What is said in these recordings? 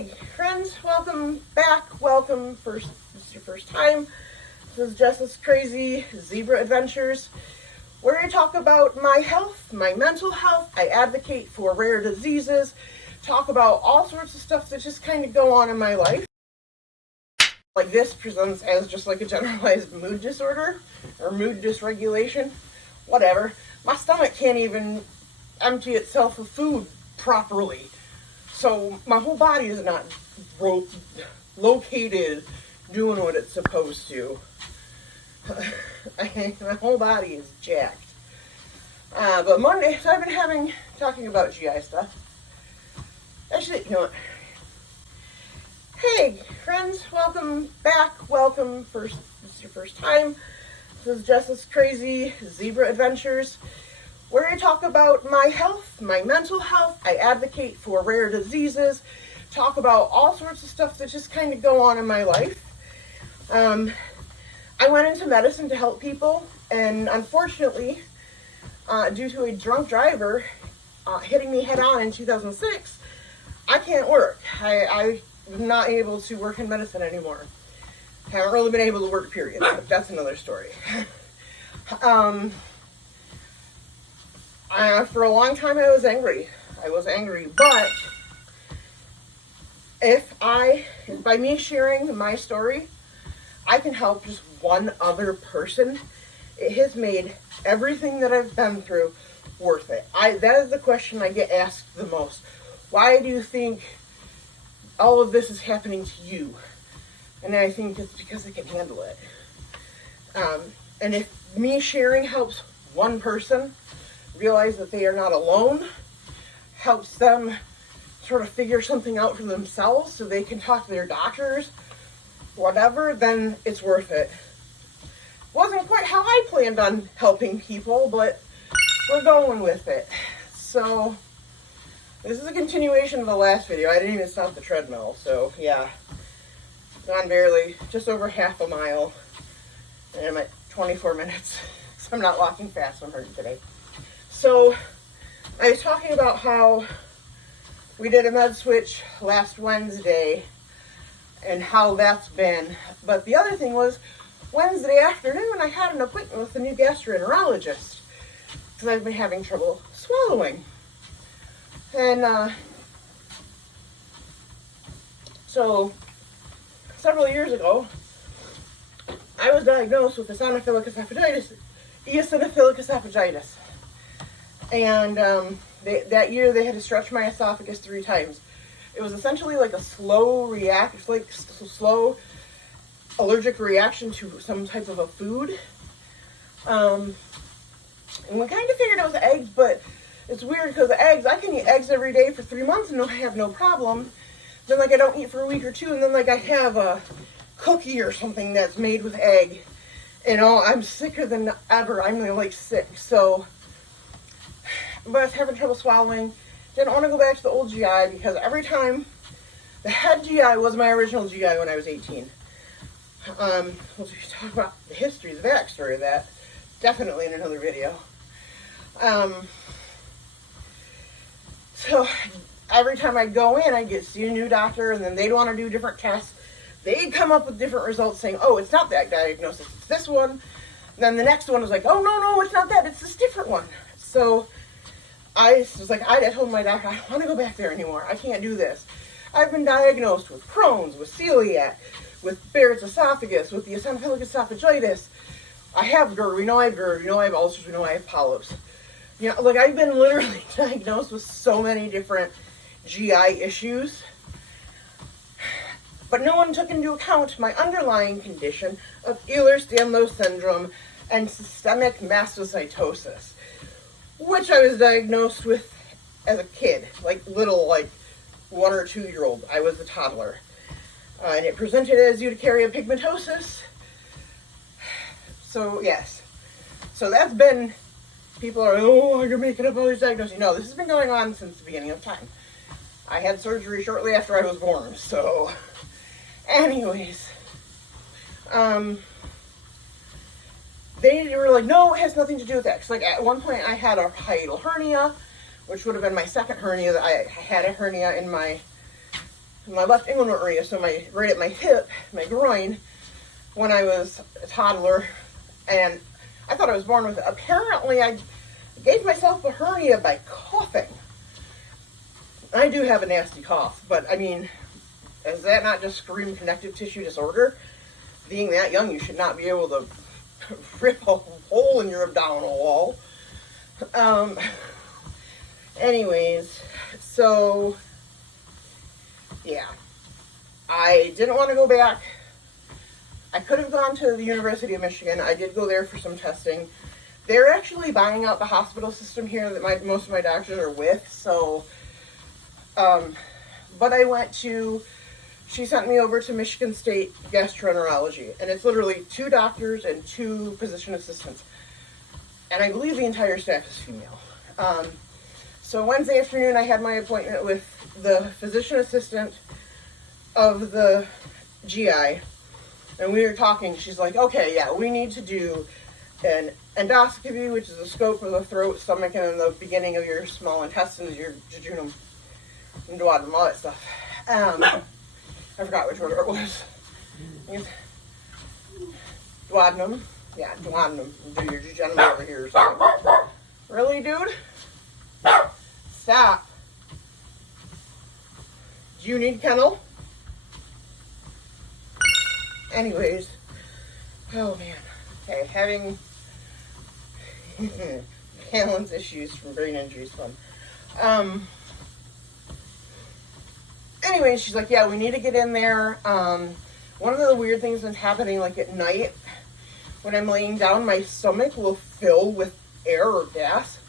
Hey friends, welcome back. Welcome. This is your first time. This is Jess's Crazy Zebra Adventures, where I talk about my health, my mental health. I advocate for rare diseases, talk about all sorts of stuff that just kind of go on in my life. Like this presents as just like a generalized mood disorder or mood dysregulation, whatever. My stomach can't even empty itself of food properly. So my whole body is not located doing what it's supposed to. My whole body is jacked. But Monday, so I've been talking about GI stuff. Actually, you know what? Hey friends, welcome back. Welcome. This is your first time. This is Jess's Crazy Zebra Adventures, where I talk about my health, my mental health. I advocate for rare diseases, talk about all sorts of stuff that just kind of go on in my life. I went into medicine to help people, and unfortunately, due to a drunk driver hitting me head on in 2006, I can't work. I'm not able to work in medicine anymore. Haven't really been able to work, period. But that's another story. For a long time, I was angry. But by me sharing my story, I can help just one other person. It has made everything that I've been through worth it. That is the question I get asked the most. Why do you think all of this is happening to you? And I think it's because I can handle it. And if me sharing helps one person realize that they are not alone, helps them sort of figure something out for themselves so they can talk to their doctors, whatever, then it's worth it. Wasn't quite how I planned on helping people, but we're going with it. So this is a continuation of the last video. I didn't even stop the treadmill, so yeah. Gone barely, just over half a mile, and I'm at 24 minutes, so I'm not walking fast. I'm hurting today. So I was talking about how we did a med switch last Wednesday and how that's been. But the other thing was Wednesday afternoon, I had an appointment with a new gastroenterologist because I've been having trouble swallowing. And so several years ago, I was diagnosed with eosinophilic esophagitis. And that year they had to stretch my esophagus 3 times. It was essentially like a slow allergic reaction to some type of a food. And we kind of figured it was eggs, but it's weird because the eggs, I can eat eggs every day for 3 months and I have no problem. Then I don't eat for a week or 2, and then I have a cookie or something that's made with egg. And I'm sicker than ever. I'm sick. So, but I was having trouble swallowing. Didn't want to go back to the old GI because every time, the head GI was my original GI when I was 18. We'll talk about the history, the backstory of that, definitely in another video. So every time I go in, I get to see a new doctor, and then they'd want to do different tests. They'd come up with different results saying, oh, it's not that diagnosis, it's this one. And then the next one was like, oh, no, it's not that, it's this different one. So I told my doctor, I don't want to go back there anymore. I can't do this. I've been diagnosed with Crohn's, with celiac, with Barrett's esophagus, with the eosinophilic esophagitis. I have GERD. We know I have GERD. We know I have ulcers. We know I have polyps. I've been literally diagnosed with so many different GI issues. But no one took into account my underlying condition of Ehlers-Danlos syndrome and systemic mastocytosis, which I was diagnosed with as a kid, little 1 or 2 year old. I was a toddler. And it presented as urticaria pigmentosus. So, yes. So that's been, people are, oh, you're making up all these diagnoses. No, this has been going on since the beginning of time. I had surgery shortly after I was born, so anyways. They were like, no, it has nothing to do with that. Because at one point I had a hiatal hernia, which would have been my second hernia. I had a hernia in my my left inguinal area, so right at my hip, my groin, when I was a toddler, and I thought I was born with it. Apparently, I gave myself a hernia by coughing. I do have a nasty cough, but I mean, is that not just scream connective tissue disorder? Being that young, you should not be able to rip a hole in your abdominal wall. Anyways, so yeah, I didn't want to go back. I could have gone to the University of Michigan. I did go there for some testing. They're actually buying out the hospital system here that most of my doctors are with. So, but I went to, she sent me over to Michigan State Gastroenterology. And it's literally 2 doctors and 2 physician assistants. And I believe the entire staff is female. So Wednesday afternoon, I had my appointment with the physician assistant of the GI. And we were talking, she's like, okay, yeah, we need to do an endoscopy, which is a scope of the throat, stomach, and then the beginning of your small intestines, your jejunum, and duodenum, all that stuff. I forgot which order it was. Duodenum. Yeah, duodenum. Do your jejunum over here or something. Really, dude? Stop. Do you need kennel? Anyways, oh man, okay, having balance issues from brain injuries, fun. Anyways, she's like, yeah, we need to get in there. One of the weird things that's happening, like at night, when I'm laying down, my stomach will fill with air or gas,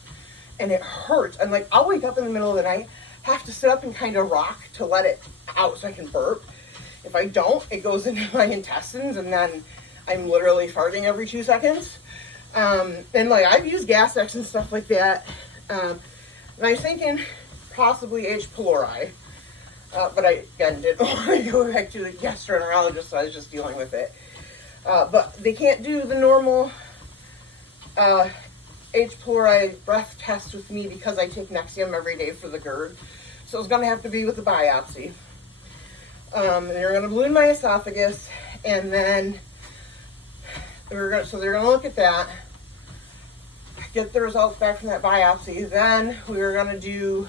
and it hurts. And like, I'll wake up in the middle of the night, have to sit up and kind of rock to let it out so I can burp. If I don't, it goes into my intestines, and then I'm literally farting every 2 seconds. And like, I've used Gas-X and stuff like that. And I was thinking possibly H. pylori. But I, again, didn't want to go back to the gastroenterologist, so I was just dealing with it. But they can't do the normal H. pylori breath test with me because I take Nexium every day for the GERD. So it's going to have to be with a biopsy. They're going to balloon my esophagus, and then they're going to look at that, get the results back from that biopsy. Then we were going to do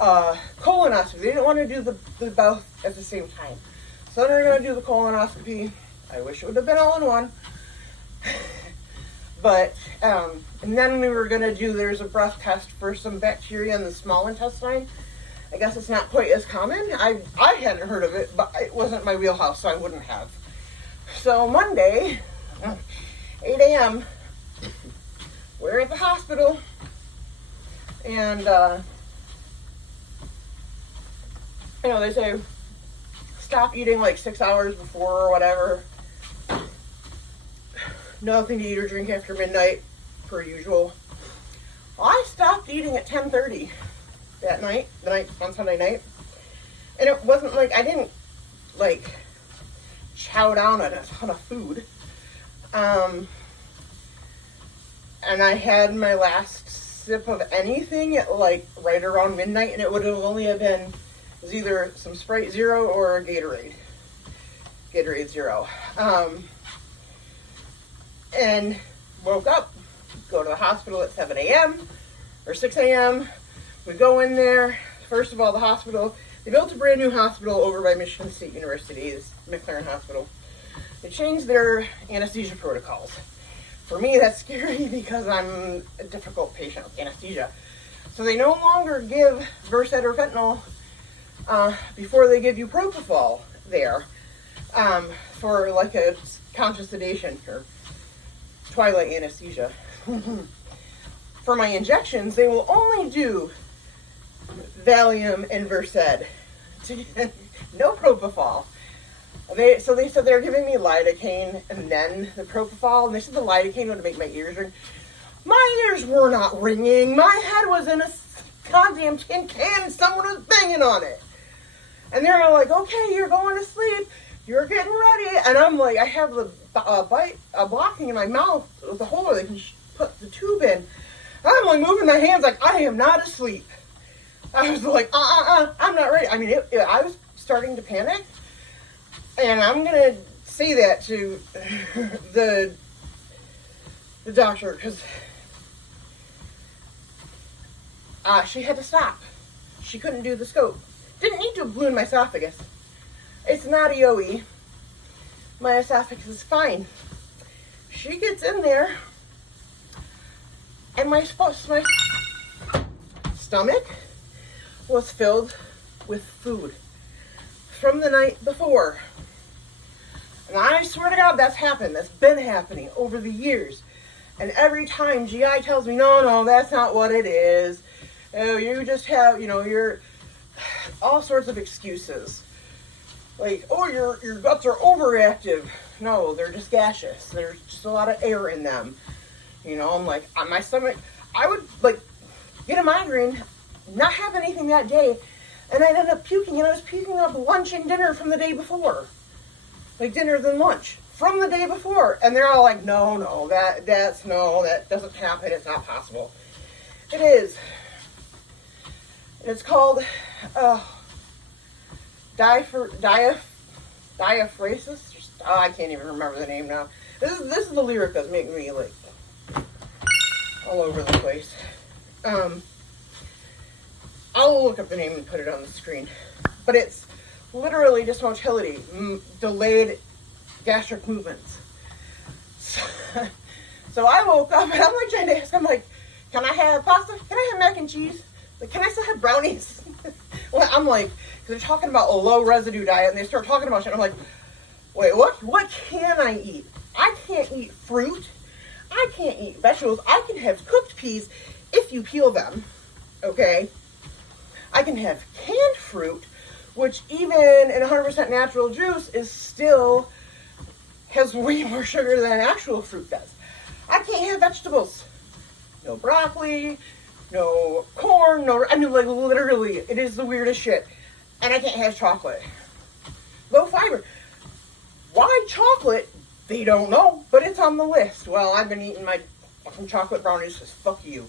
colonoscopy. They didn't want to do the both at the same time. So then we're going to do the colonoscopy. I wish it would have been all in one. But, and then we were going to do, there's a breath test for some bacteria in the small intestine. I guess it's not quite as common. I hadn't heard of it, but it wasn't my wheelhouse, so I wouldn't have. So Monday, 8 a.m., we're at the hospital, and, they say stop eating like 6 hours before or whatever. Nothing to eat or drink after midnight, per usual. Well, I stopped eating at 10:30. That night, on Sunday night. And it wasn't like, I didn't, like, chow down on a ton of food. And I had my last sip of anything at, like, right around midnight, and it would have only have been, it was either some Sprite Zero or a Gatorade. Gatorade Zero. And woke up, go to the hospital at 7 a.m. or 6 a.m., we go in there. First of all, the hospital, they built a brand new hospital over by Michigan State University, it's McLaren Hospital. They changed their anesthesia protocols. For me, that's scary because I'm a difficult patient with anesthesia. So they no longer give Versed or fentanyl before they give you propofol there for like a conscious sedation or twilight anesthesia. For my injections, they will only do Valium and Versed. No propofol. So they said they're giving me lidocaine and then the propofol, and they said the lidocaine would make my ears ring. My ears were not ringing. My head was in a goddamn tin can and someone was banging on it. And they're like, okay, you're going to sleep. You're getting ready. And I'm like, I have the blocking in my mouth with the hole where they can put the tube in. I'm like moving my hands like I am not asleep. I was like, I'm not ready. I mean, I was starting to panic. And I'm going to say that to the doctor, because she had to stop. She couldn't do the scope. Didn't need to balloon my esophagus. It's not EOE. My esophagus is fine. She gets in there, and my stomach was filled with food from the night before. And I swear to God, that's happened. That's been happening over the years. And every time GI tells me, no, that's not what it is. Oh, you just have, you're all sorts of excuses. Like, oh, your guts are overactive. No, they're just gaseous. There's just a lot of air in them. I'm like, on my stomach, I would, like, get a migraine, not have anything that day, and I'd end up puking, and I was puking up lunch and dinner from the day before. Like, dinner than lunch from the day before. And they're all like, no, that doesn't happen. It's not possible. It is. It's called diaphoresis. I can't even remember the name now. This is the lyric that's making me like all over the place. I'll look up the name and put it on the screen. But it's literally dysmotility, delayed gastric movements. So I woke up and I'm like trying to ask, I'm like, can I have pasta? Can I have mac and cheese? Like, can I still have brownies? Well, I'm like, because they're talking about a low residue diet, and they start talking about shit. I'm like, wait, what can I eat? I can't eat fruit. I can't eat vegetables. I can have cooked peas if you peel them, okay? I can have canned fruit, which even in 100% natural juice has way more sugar than actual fruit does. I can't have vegetables. No broccoli, no corn, like literally, it is the weirdest shit. And I can't have chocolate. Low fiber. Why chocolate? They don't know, but it's on the list. Well, I've been eating my fucking chocolate brownies, because fuck you.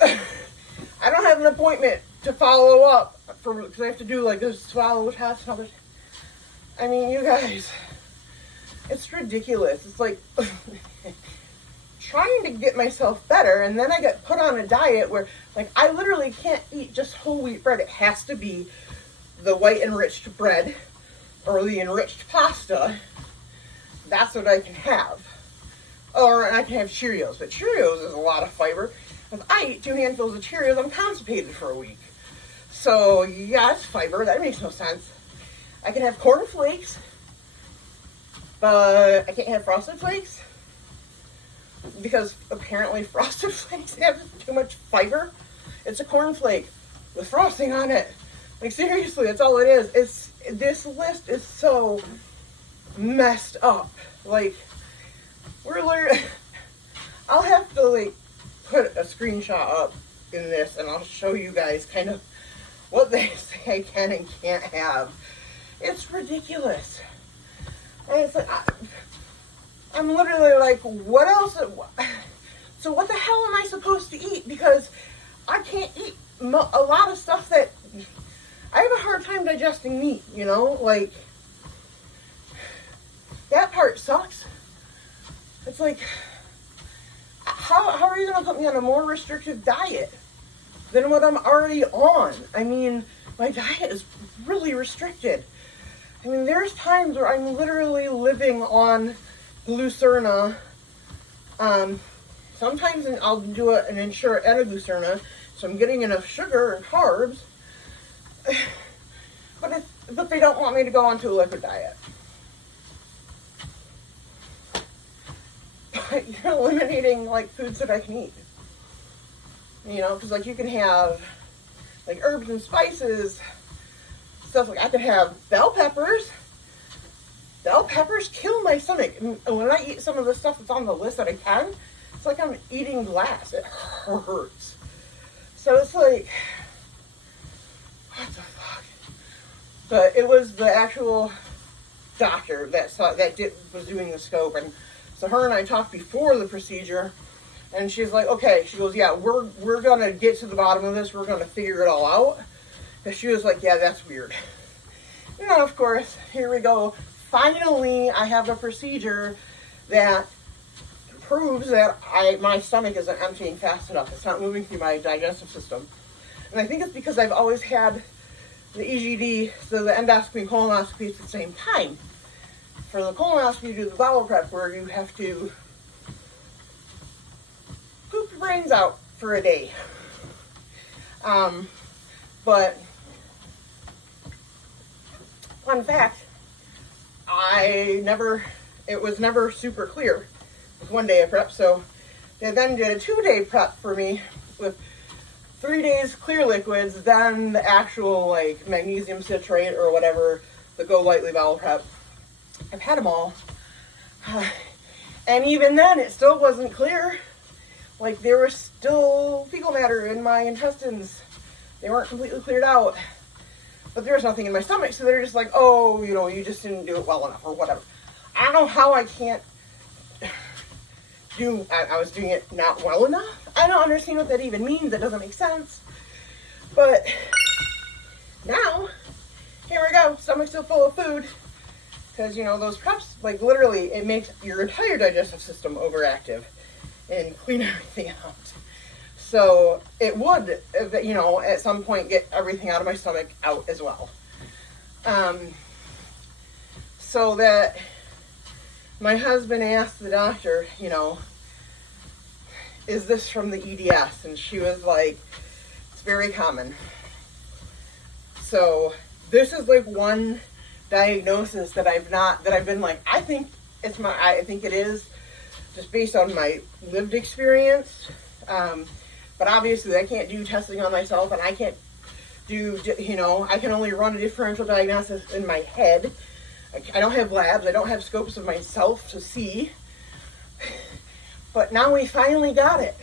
I don't have an appointment to follow up because I have to do like this swallow test and all this. I mean, you guys, it's ridiculous. It's like trying to get myself better, and then I get put on a diet where like I literally can't eat just whole wheat bread. It has to be the white enriched bread or the enriched pasta. That's what I can have. Or I can have Cheerios, but Cheerios is a lot of fiber. If I eat 2 handfuls of Cheerios, I'm constipated for a week. So yeah, it's fiber. That makes no sense. I can have Corn Flakes, but I can't have Frosted Flakes because apparently Frosted Flakes have too much fiber. It's a corn flake with frosting on it. Like seriously, that's all it is. This list is so messed up. Like we're literally. I'll have to like put a screenshot up in this, and I'll show you guys kind of what they say I can and can't have. It's ridiculous. And it's like, I'm literally like, what else? So what the hell am I supposed to eat? Because I can't eat a lot of stuff that, I have a hard time digesting meat, like, that part sucks. It's like, how are you going to put me on a more restrictive diet than what I'm already on? I mean, my diet is really restricted. I mean, there's times where I'm literally living on Glucerna. Sometimes I'll do an Ensure and a Glucerna, so I'm getting enough sugar and carbs. But they don't want me to go onto a liquid diet. But you're eliminating, like, foods that I can eat. Because, like, you can have, like, herbs and spices, stuff like, I could have bell peppers. Bell peppers kill my stomach. And when I eat some of the stuff that's on the list that I can, it's like I'm eating glass. It hurts. So it's like, what the fuck? But it was the actual doctor that was doing the scope, and so her and I talked before the procedure, and she's like, okay, she goes, yeah, we're gonna get to the bottom of this, we're gonna figure it all out. And she was like, yeah, that's weird. And then, of course, here we go. Finally, I have a procedure that proves that my stomach isn't emptying fast enough. It's not moving through my digestive system. And I think it's because I've always had the EGD, so the endoscopy and colonoscopy at the same time. For the colonoscopy, you do the bowel prep where you have to poop your brains out for a day. But fun fact, it was never super clear. It was 1 day of prep, so they then did a 2-day prep for me with 3 days clear liquids, then the actual like magnesium citrate or whatever, the Go Lightly bowel prep. I've had them all. And even then, it still wasn't clear. Like, there was still fecal matter in my intestines. They weren't completely cleared out. But there was nothing in my stomach, so they're just like, oh, you just didn't do it well enough, or whatever. I don't know how I can't I was doing it not well enough. I don't understand what that even means. That doesn't make sense. But now, here we go. Stomach's still full of food. Because, those preps, like, literally, it makes your entire digestive system overactive and clean everything out. So it would, at some point get everything out of my stomach out as well. So that my husband asked the doctor, is this from the EDS? And she was like, it's very common. So this is like one diagnosis that I've been like, I think it is, just based on my lived experience. But obviously I can't do testing on myself, and I can't do, I can only run a differential diagnosis in my head. I don't have labs. I don't have scopes of myself to see. But now we finally got it.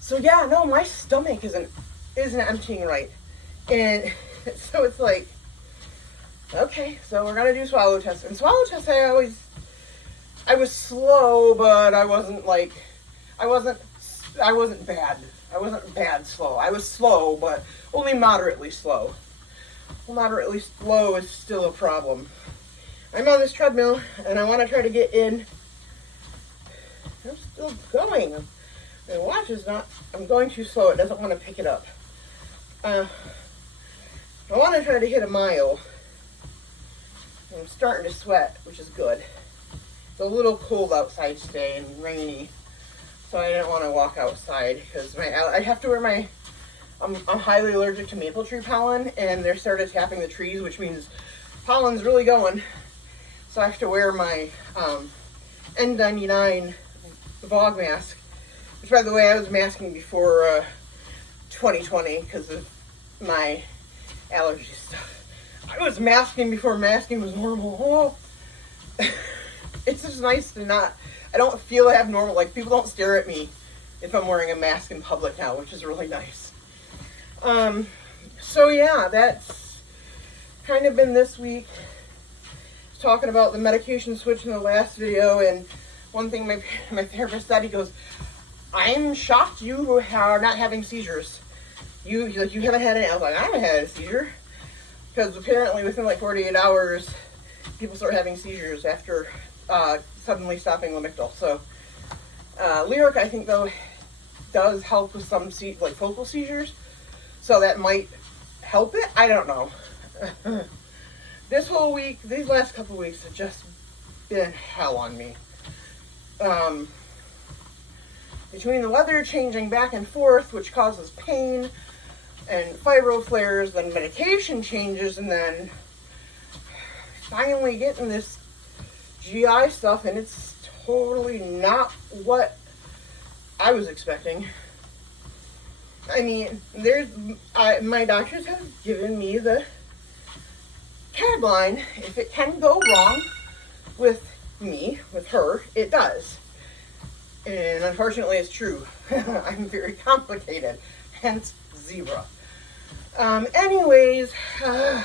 So yeah, no, my stomach isn't emptying right. And so it's like, okay, so we're gonna do swallow tests. And swallow tests, I was slow, but I wasn't bad. I wasn't bad slow. I was slow, but only moderately slow. Moderately slow is still a problem. I'm on this treadmill, and I want to try to get in. I'm still going. My watch is not, I'm going too slow. It doesn't want to pick it up. I want to try to hit a mile. I'm starting to sweat, which is good. It's a little cold outside today and rainy, so I didn't want to walk outside because I have to wear I'm highly allergic to maple tree pollen, and they're started tapping the trees, which means pollen's really going. So I have to wear my N99 Vogue mask, which, by the way, I was masking before 2020 because of my allergy stuff. I was masking before masking was normal. Oh. It's just nice to I don't feel abnormal. Like, people don't stare at me if I'm wearing a mask in public now, which is really nice. So yeah, that's kind of been this week. Talking about the medication switch in the last video, and one thing my therapist said, he goes, I'm shocked you are not having seizures. You haven't had any. I was like, I haven't had a seizure. Because apparently within like 48 hours, people start having seizures after suddenly stopping Lamictal. So Lyric, I think, though, does help with some focal seizures. So that might help it. I don't know. This whole week, these last couple weeks have just been hell on me. Between the weather changing back and forth, which causes pain, and fibro flares, then medication changes, and then finally getting this GI stuff, and it's totally not what I was expecting. I mean, my doctors have given me the tagline, if it can go wrong with her, it does. And unfortunately, it's true. I'm very complicated, hence zebra. Anyways, I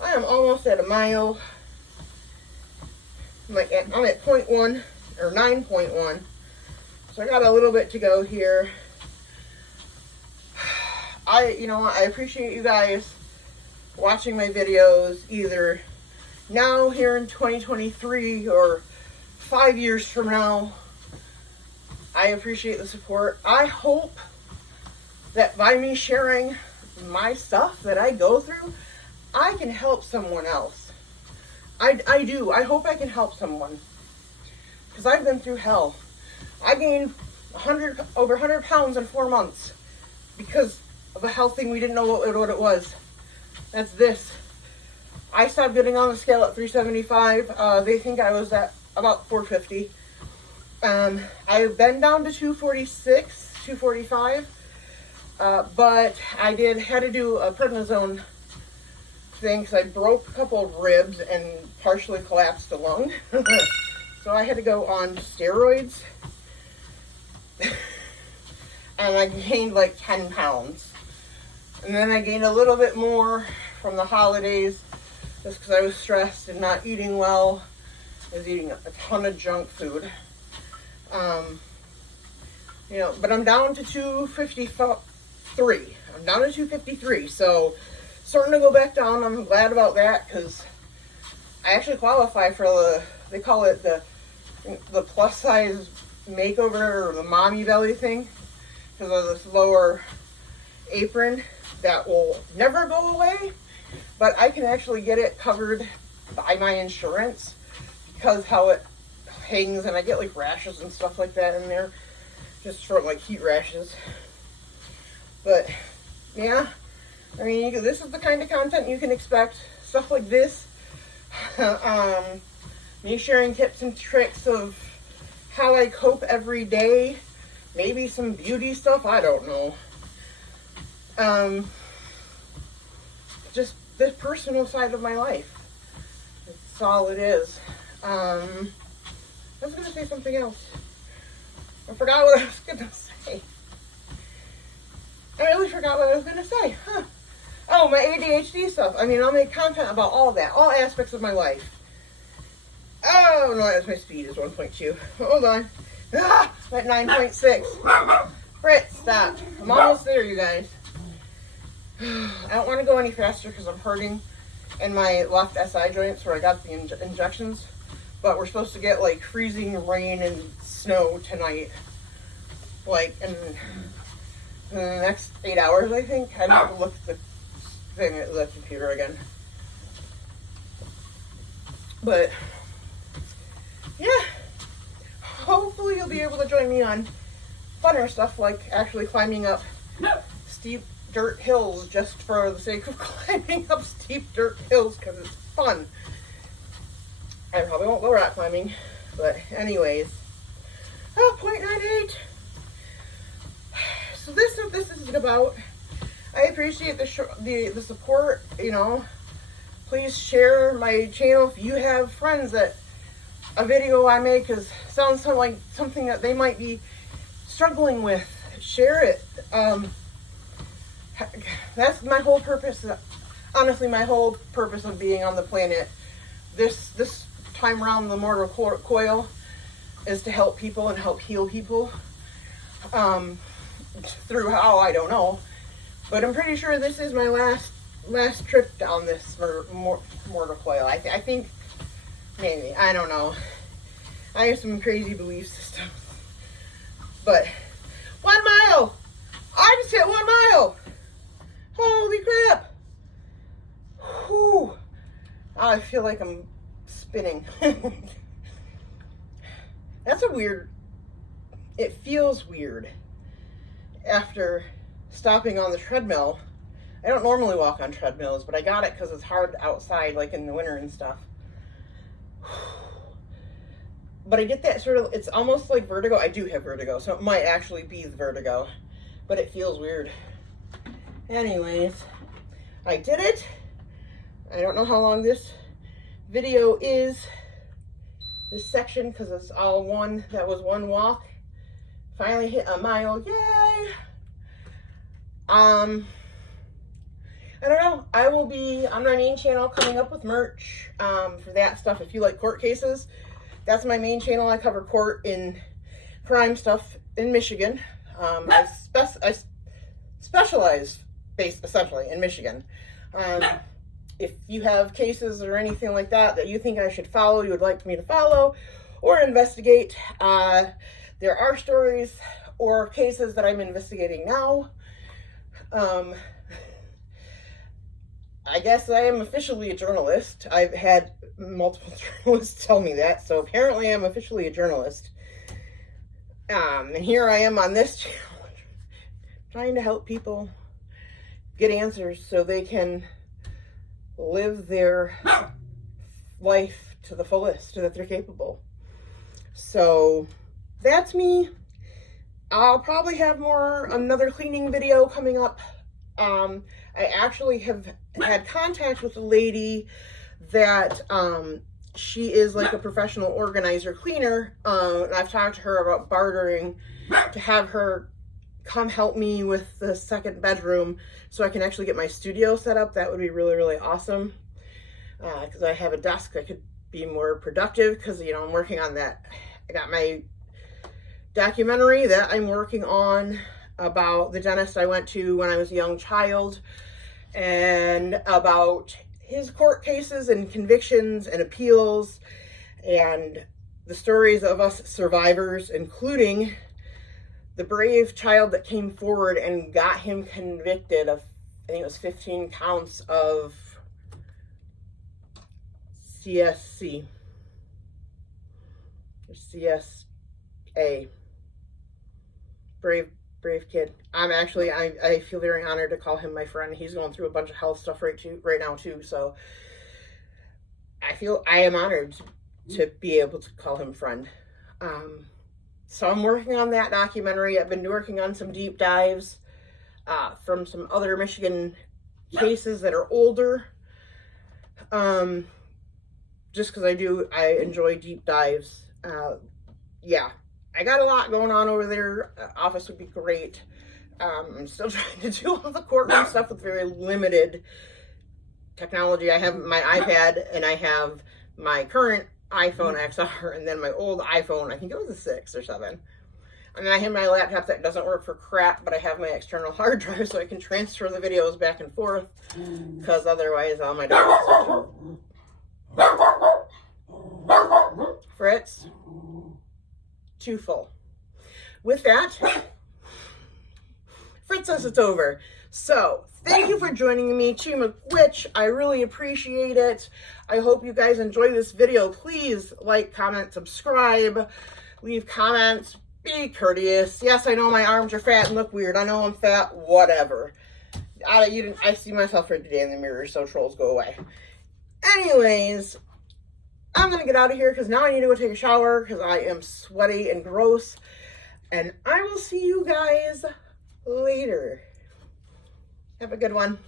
am almost at a mile. I'm at 0.1 or 9.1, so I got a little bit to go here. I appreciate you guys watching my videos either now here in 2023 or 5 years from now. I appreciate the support. I hope that by me sharing my stuff that I go through, I can help someone else. I do. I hope I can help someone. Because I've been through hell. I gained over 100 pounds in 4 months because of a health thing we didn't know what it was. That's this. I stopped getting on the scale at 375. They think I was at about 450. I've been down to 246, 245. But I had to do a prednisone thing because I broke a couple of ribs and partially collapsed a lung. So I had to go on steroids. And I gained like 10 pounds. And then I gained a little bit more from the holidays just because I was stressed and not eating well. I was eating a ton of junk food. But I'm down to 253. I'm down to 253, so starting to go back down. I'm glad about that because I actually qualify for they call it the plus size makeover or the mommy belly thing because of this lower apron that will never go away, but I can actually get it covered by my insurance because how it hangs, and I get like rashes and stuff like that in there just for like heat rashes. But yeah, I mean, this is the kind of content you can expect. Stuff like this. Me sharing tips and tricks of how I cope every day. Maybe some beauty stuff, I don't know. Just the personal side of my life. That's all it is. I was going to say something else. I forgot what I was going to say. I really forgot what I was going to say. Huh. Oh, my ADHD stuff. I mean, I'll make content about all that. All aspects of my life. Oh, no, that's my speed is 1.2. Hold on. Ah, I'm at 9.6. Britt, stop. I'm almost there, you guys. I don't want to go any faster because I'm hurting in my left SI joints where I got the injections. But we're supposed to get like freezing rain and snow tonight. Like in the next 8 hours, I think. I have to look at the thing at the computer again. But yeah, hopefully you'll be able to join me on funner stuff like actually climbing up steep dirt hills just for the sake of climbing up steep dirt hills because it's fun. I probably won't go rock climbing, but anyways. 0.98. So this is what this is about. I appreciate the support, Please share my channel if you have friends that a video I make sounds like something that they might be struggling with. Share it. That's my whole purpose. Honestly, my whole purpose of being on the planet. This time around, the mortal coil is to help people and help heal people. Through how, I don't know. But I'm pretty sure this is my last trip down this mortal coil. I think maybe. I don't know. I have some crazy belief systems. But 1 mile! I just hit 1 mile! Holy crap! Whew. I feel like I'm spinning. That's a weird... It feels weird after stopping on the treadmill. I don't normally walk on treadmills, but I got it because it's hard outside, like in the winter and stuff. But I get that sort of, it's almost like vertigo. I do have vertigo, so it might actually be the vertigo, but it feels weird. Anyways, I did it. I don't know how long this video is, this section, because it's all one, that was one walk. Finally hit a mile, yay! I don't know. I will be on my main channel coming up with merch for that stuff. If you like court cases, that's my main channel. I cover court in crime stuff in Michigan. I specialize based essentially in Michigan. if you have cases or anything like that that you think I should follow, you would like me to follow or investigate, there are stories or cases that I'm investigating now. I guess I am officially a journalist. I've had multiple journalists tell me that, so apparently I'm officially a journalist. And here I am on this channel trying to help people get answers so they can live their life to the fullest, that they're capable. So that's me. I'll probably have another cleaning video coming up. I actually have had contact with a lady that she is like a professional organizer cleaner. And I've talked to her about bartering to have her come help me with the second bedroom so I can actually get my studio set up. That would be really, really awesome. Because I have a desk that could be more productive, because, you know, I'm working on that. I got my documentary that I'm working on about the dentist I went to when I was a young child, and about his court cases and convictions and appeals, and the stories of us survivors, including the brave child that came forward and got him convicted of, I think it was 15 counts of CSC or CSA. Brave kid. I feel very honored to call him my friend. He's going through a bunch of health stuff right now too. So I am honored to be able to call him friend. So I'm working on that documentary. I've been working on some deep dives from some other Michigan cases that are older. Just because I enjoy deep dives. Yeah. I got a lot going on over there. Office would be great. I'm still trying to do all the courtroom stuff with very limited technology. I have my iPad and I have my current iPhone XR and then my old iPhone, I think it was a 6 or 7. And then I have my laptop that doesn't work for crap, but I have my external hard drive so I can transfer the videos back and forth, because otherwise all my dogs are Fritz. Too full. With that, Fritz says it's over. So, thank you for joining me, Team McWitch. I really appreciate it. I hope you guys enjoy this video. Please like, comment, subscribe, leave comments, be courteous. Yes, I know my arms are fat and look weird. I know I'm fat, whatever. I see myself every day in the mirror, so trolls go away. Anyways, I'm going to get out of here because now I need to go take a shower because I am sweaty and gross. And I will see you guys later. Have a good one.